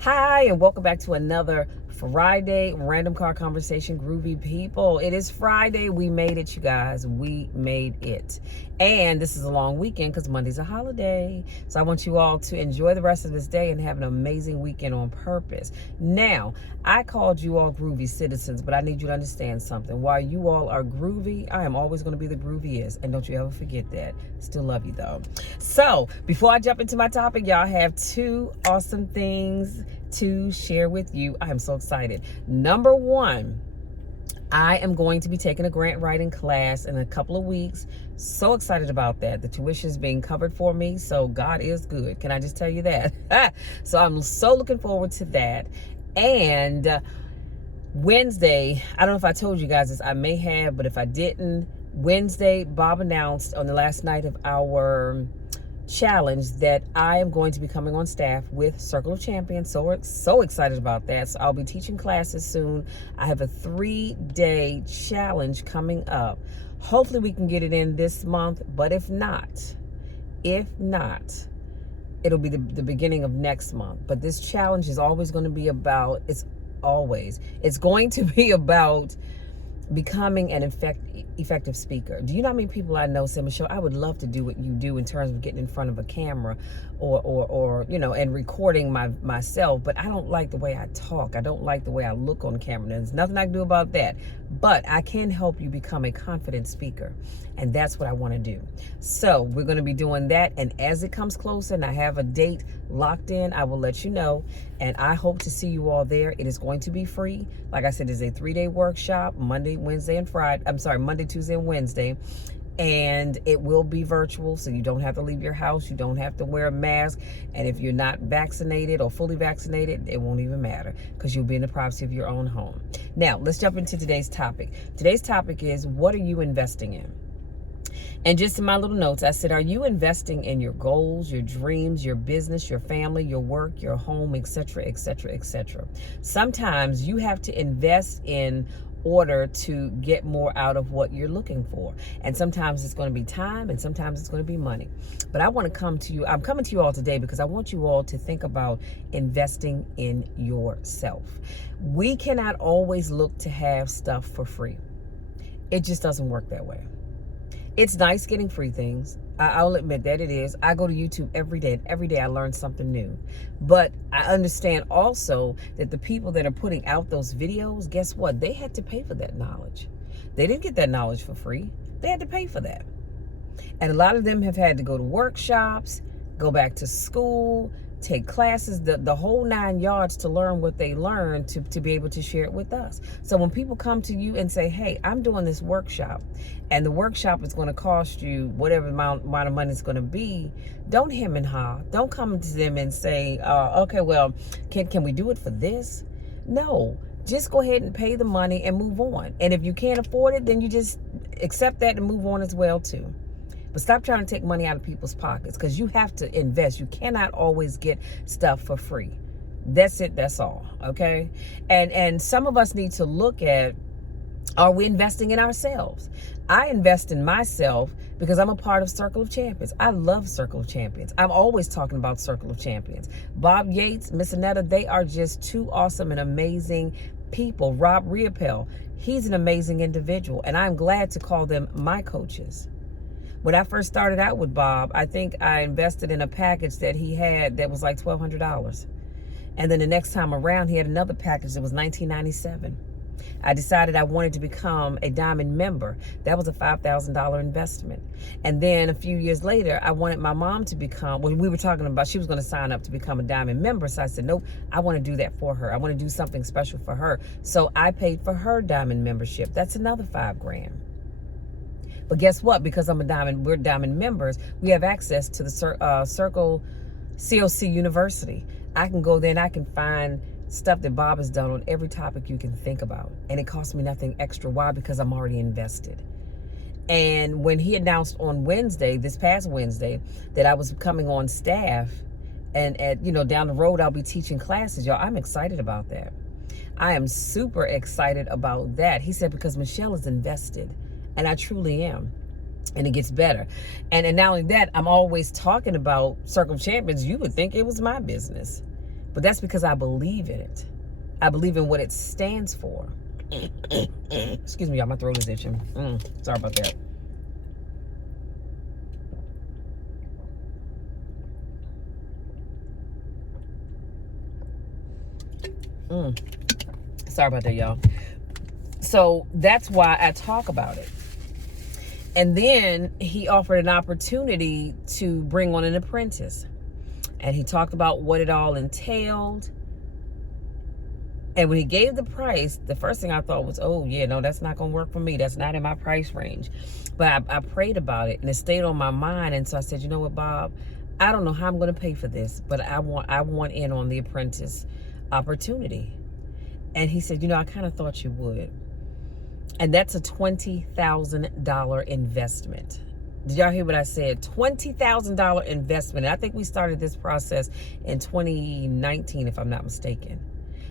Hi, and welcome back to another Friday Random Car Conversation, groovy people. It is Friday. We made it, you guys. We made it. And this is a long weekend because Monday's a holiday. So I want you all to enjoy the rest of this day and have an amazing weekend on purpose. Now, I called you all groovy citizens, but I need you to understand something. While you all are groovy, I am always going to be the grooviest. And don't you ever forget that. Still love you, though. So before I jump into my topic, y'all have two awesome things to share with you. I am so excited. Number one, I am going to be taking a grant writing class in a couple of weeks. So excited about that. The tuition is being covered for me, so God is good. Can I just tell you that? So I'm so looking forward to that. And Wednesday, I don't know if I told you guys this, I may have, but if I didn't, Wednesday, Bob announced on the last night of our challenge that I am going to be coming on staff with Circle of Champions. So excited about that. So I'll be teaching classes soon. I have a 3-day challenge coming up. Hopefully we can get it in this month, but if not, it'll be the beginning of next month. But this challenge is always going to be about, it's going to be about becoming an effective speaker. Do you know how many people I know say, Michelle, I would love to do what you do in terms of getting in front of a camera or and recording myself, but I don't like the way I talk. I don't like the way I look on camera. There's nothing I can do about that. But I can help you become a confident speaker. And that's what I want to do. So we're going to be doing that. And as it comes closer and I have a date locked in, I will let you know. And I hope to see you all there. It is going to be free. Like I said, it's a 3-day workshop, Monday, Tuesday, and Wednesday. And it will be virtual, so you don't have to leave your house. You don't have to wear a mask. And if you're not vaccinated or fully vaccinated, it won't even matter because you'll be in the privacy of your own home. Now, let's jump into today's topic. Today's topic is, what are you investing in? And just in my little notes, I said, are you investing in your goals, your dreams, your business, your family, your work, your home, etc., etc., etc.? Sometimes you have to invest in order to get more out of what you're looking for. And sometimes it's going to be time and sometimes it's going to be money. But I want to come to you. I'm coming to you all today because I want you all to think about investing in yourself. We cannot always look to have stuff for free. It just doesn't work that way. It's nice getting free things. I'll admit that it is. I go to YouTube every day, and every day I learn something new. But I understand also that the people that are putting out those videos, guess what? They had to pay for that knowledge. They didn't get that knowledge for free. They had to pay for that. And a lot of them have had to go to workshops, go back to school, take classes, the whole 9 yards to learn what they learned to be able to share it with us. So when people come to you and say, hey, I'm doing this workshop and the workshop is going to cost you whatever amount of money it's going to be, don't hem and haw. Don't come to them and say, okay, well, can we do it for this? No, just go ahead and pay the money and move on. And if you can't afford it, then you just accept that and move on as well too. But stop trying to take money out of people's pockets because you have to invest. You cannot always get stuff for free. That's it. That's all. Okay. And some of us need to look at, are we investing in ourselves? I invest in myself because I'm a part of Circle of Champions. I love Circle of Champions. I'm always talking about Circle of Champions. Bob Yates, Miss Annetta, they are just two awesome and amazing people. Rob Riopel, he's an amazing individual. And I'm glad to call them my coaches. When I first started out with Bob, I think I invested in a package that he had that was like $1,200. And then the next time around, he had another package that was $19.97. I decided I wanted to become a Diamond member. That was a $5,000 investment. And then a few years later, I wanted my mom to become, well, we were talking about, she was going to sign up to become a Diamond member. So I said, nope, I want to do that for her. I want to do something special for her. So I paid for her Diamond membership. That's another $5,000. But guess what? Because we're Diamond members, we have access to the Circle COC University. I can go there and I can find stuff that Bob has done on every topic you can think about. And it costs me nothing extra. Why? Because I'm already invested. And when he announced on Wednesday, this past Wednesday, that I was coming on staff and down the road, I'll be teaching classes, y'all, I'm excited about that. I am super excited about that. He said, because Michelle is invested. And I truly am. And it gets better. And not only that, I'm always talking about Circle of Champions. You would think it was my business. But that's because I believe in it. I believe in what it stands for. Excuse me, y'all, my throat is itching. Sorry about that. Sorry about that, y'all. So that's why I talk about it. And then he offered an opportunity to bring on an apprentice. And he talked about what it all entailed. And when he gave the price, the first thing I thought was, oh, yeah, no, that's not going to work for me. That's not in my price range. But I prayed about it, and it stayed on my mind. And so I said, you know what, Bob, I don't know how I'm going to pay for this, but I want in on the apprentice opportunity. And he said, you know, I kind of thought you would. And that's a $20,000 investment. Did y'all hear what I said? $20,000 investment. And I think we started this process in 2019, if I'm not mistaken.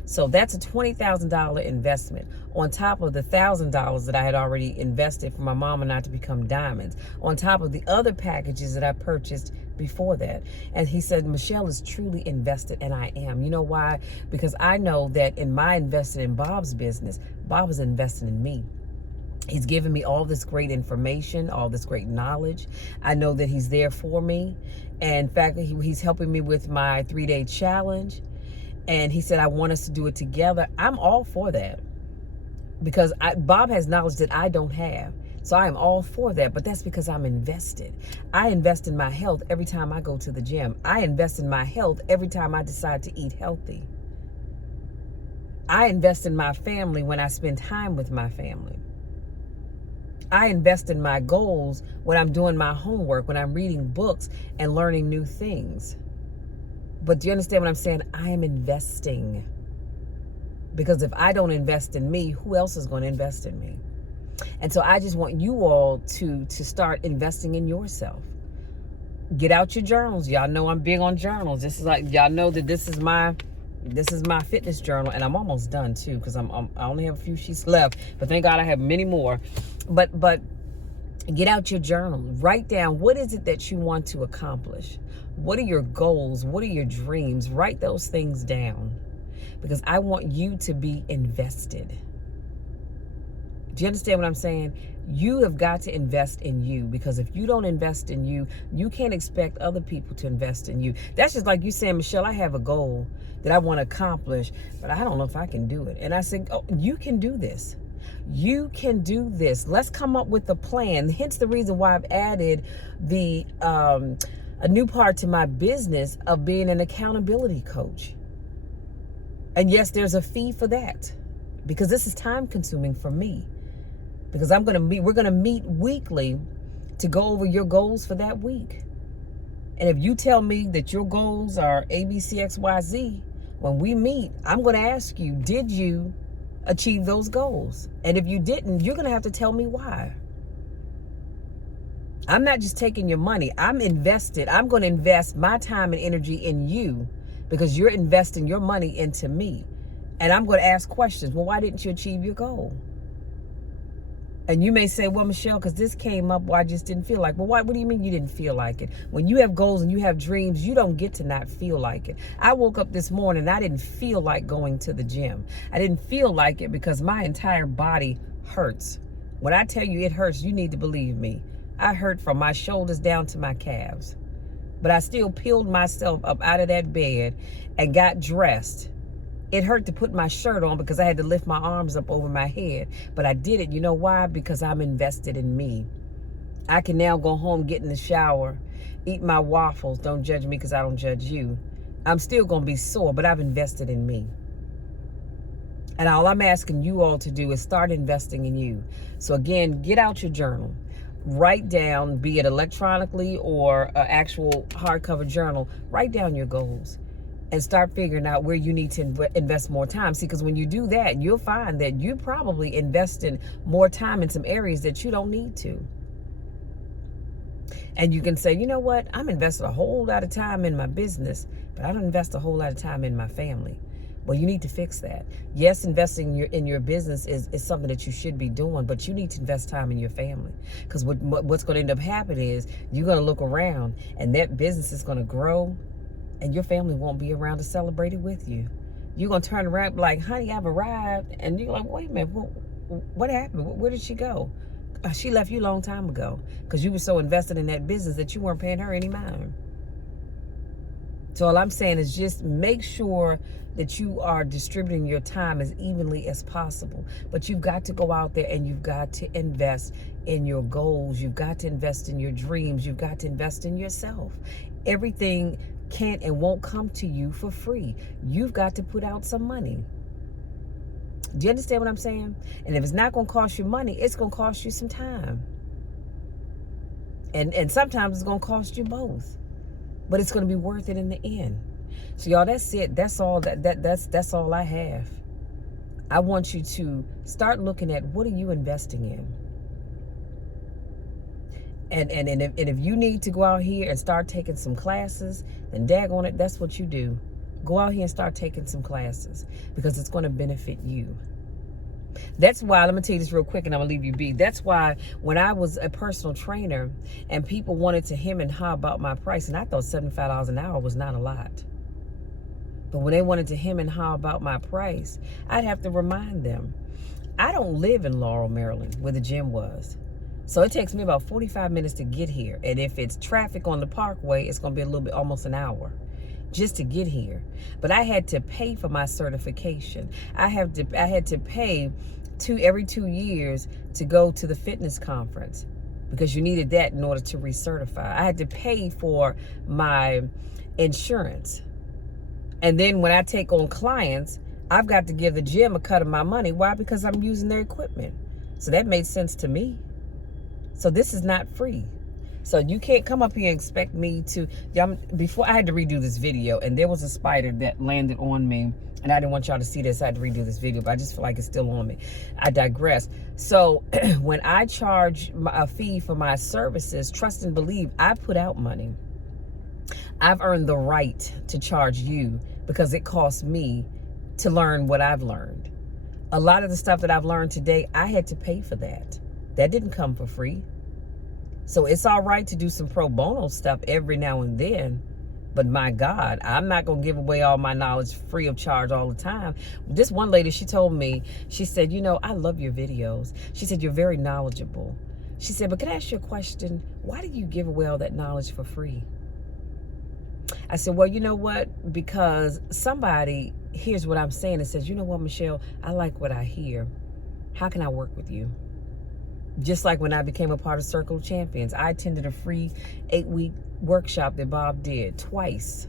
So that's a $20,000 investment on top of the $1,000 that I had already invested for my mom and I to become diamonds, on top of the other packages that I purchased before that. And he said, Michelle is truly invested, and I am. You know why? Because I know that in my investing in Bob's business, Bob is investing in me. He's given me all this great information, all this great knowledge. I know that he's there for me. And in fact, he's helping me with my 3-day challenge. And he said, I want us to do it together. I'm all for that because Bob has knowledge that I don't have. So I am all for that, but that's because I'm invested. I invest in my health every time I go to the gym. I invest in my health every time I decide to eat healthy. I invest in my family when I spend time with my family. I invest in my goals when I'm doing my homework, when I'm reading books and learning new things. But do you understand what I'm saying? I am investing. Because if I don't invest in me, who else is going to invest in me? And so I just want you all to start investing in yourself. Get out your journals. Y'all know I'm big on journals. This is like, y'all know that this is my fitness journal, and I'm almost done too because I only have a few sheets left, but thank God I have many more. But get out your journal. Write down, what is it that you want to accomplish? What are your goals? What are your dreams? Write those things down because I want you to be invested. Do you understand what I'm saying? You have got to invest in you, because if you don't invest in you, you can't expect other people to invest in you. That's just like you saying, Michelle, I have a goal that I want to accomplish, but I don't know if I can do it. And I said, oh, you can do this. You can do this. Let's come up with a plan. Hence the reason why I've added the a new part to my business of being an accountability coach. And yes, there's a fee for that because this is time consuming for me. Because we're going to meet weekly to go over your goals for that week. And if you tell me that your goals are A, B, C, X, Y, Z, when we meet, I'm going to ask you, did you achieve those goals? And if you didn't, you're going to have to tell me why. I'm not just taking your money. I'm invested. I'm going to invest my time and energy in you because you're investing your money into me. And I'm going to ask questions. Well, why didn't you achieve your goal? And you may say, well, Michelle, because this came up, well, I just didn't feel like. Well, what do you mean you didn't feel like it? When you have goals and you have dreams, you don't get to not feel like it. I woke up this morning and I didn't feel like going to the gym. I didn't feel like it because my entire body hurts. When I tell you it hurts, you need to believe me. I hurt from my shoulders down to my calves. But I still peeled myself up out of that bed and got dressed. It hurt to put my shirt on because I had to lift my arms up over my head. But I did it. You know why? Because I'm invested in me. I can now go home, get in the shower, eat my waffles. Don't judge me because I don't judge you. I'm still going to be sore, but I've invested in me. And all I'm asking you all to do is start investing in you. So again, get out your journal. Write down, be it electronically or an actual hardcover journal, write down your goals. And start figuring out where you need to invest more time. See, because when you do that, you'll find that you probably investing more time in some areas that you don't need to. And you can say, you know what? I'm investing a whole lot of time in my business, but I don't invest a whole lot of time in my family. Well, you need to fix that. Yes, investing in your business is something that you should be doing, but you need to invest time in your family. Because what's going to end up happening is you're going to look around and that business is going to grow. and your family won't be around to celebrate it with you. You're going to turn around and be like, honey, I've arrived. And you're like, wait a minute, what happened? Where did she go? She left you a long time ago because you were so invested in that business that you weren't paying her any mind. So all I'm saying is just make sure that you are distributing your time as evenly as possible. But you've got to go out there and you've got to invest in your goals. You've got to invest in your dreams. You've got to invest in yourself. Everything can't and won't come to you for free. You've got to put out some money. Do you understand what I'm saying? And if it's not going to cost you money, it's going to cost you some time. And sometimes it's going to cost you both. But it's going to be worth it in the end. So y'all, that's it. That's all that's all I have. I want you to start looking at what are you investing in. And if you need to go out here and start taking some classes, then daggone it, that's what you do. Go out here and start taking some classes because it's going to benefit you. That's why, let me tell you this real quick and I'm going to leave you be. That's why when I was a personal trainer and people wanted to hem and haw about my price, and I thought $75 an hour was not a lot. But when they wanted to hem and haw about my price, I'd have to remind them, I don't live in Laurel, Maryland, where the gym was. So it takes me about 45 minutes to get here. And if it's traffic on the parkway, it's going to be a little bit, almost an hour just to get here. But I had to pay for my certification. I had to pay every 2 years to go to the fitness conference because you needed that in order to recertify. I had to pay for my insurance. And then when I take on clients, I've got to give the gym a cut of my money. Why? Because I'm using their equipment. So that made sense to me. So this is not free. So you can't come up here and expect me to, before I had to redo this video and there was a spider that landed on me and I didn't want y'all to see this. I had to redo this video, but I just feel like it's still on me. I digress. So when I charge a fee for my services, trust and believe, I put out money. I've earned the right to charge you because it costs me to learn what I've learned. A lot of the stuff that I've learned today, I had to pay for that. That didn't come for free. So it's all right to do some pro bono stuff every now and then. But my God, I'm not going to give away all my knowledge free of charge all the time. This one lady, she told me, she said, you know, I love your videos. She said, you're very knowledgeable. She said, but can I ask you a question? Why do you give away all that knowledge for free? I said, well, you know what? Because somebody hears what I'm saying and says, you know what, Michelle, I like what I hear. How can I work with you? Just like when I became a part of Circle of Champions, I attended a free 8-week workshop that Bob did twice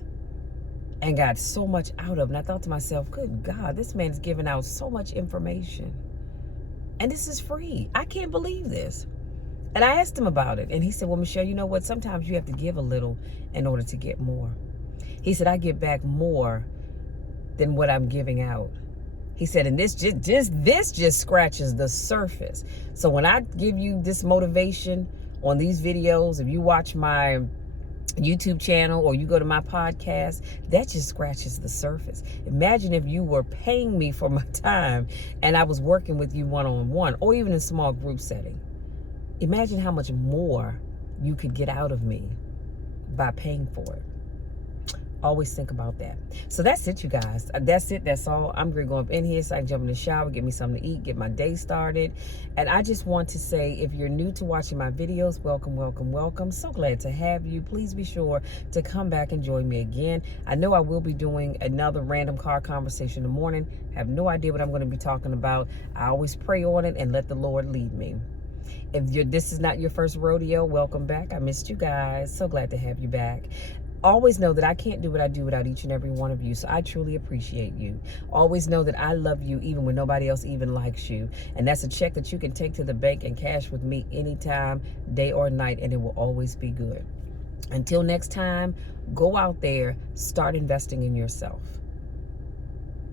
and got so much out of it. And I thought to myself, good God, this man's giving out so much information. And this is free. I can't believe this. And I asked him about it. And he said, well, Michelle, you know what? Sometimes you have to give a little in order to get more. He said, I give back more than what I'm giving out. He said, and this just scratches the surface. So when I give you this motivation on these videos, if you watch my YouTube channel or you go to my podcast, that just scratches the surface. Imagine if you were paying me for my time and I was working with you one-on-one or even in small group setting. Imagine how much more you could get out of me by paying for it. Always think about that. So that's it, you guys. That's it. That's all. I'm going to go up in here so I can jump in the shower, get me something to eat, get my day started. And I just want to say, if you're new to watching my videos, welcome, welcome, welcome. So glad to have you. Please be sure to come back and join me again. I know I will be doing another random car conversation in the morning. I have no idea what I'm going to be talking about. I always pray on it and let the Lord lead me. If this is not your first rodeo, welcome back. I missed you guys. So glad to have you back. Always know that I can't do what I do without each and every one of you. So I truly appreciate you. Always know that I love you even when nobody else even likes you. And that's a check that you can take to the bank and cash with me anytime, day or night, and it will always be good. Until next time, go out there, start investing in yourself.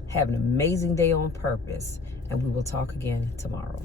Have an amazing day on purpose, and we will talk again tomorrow.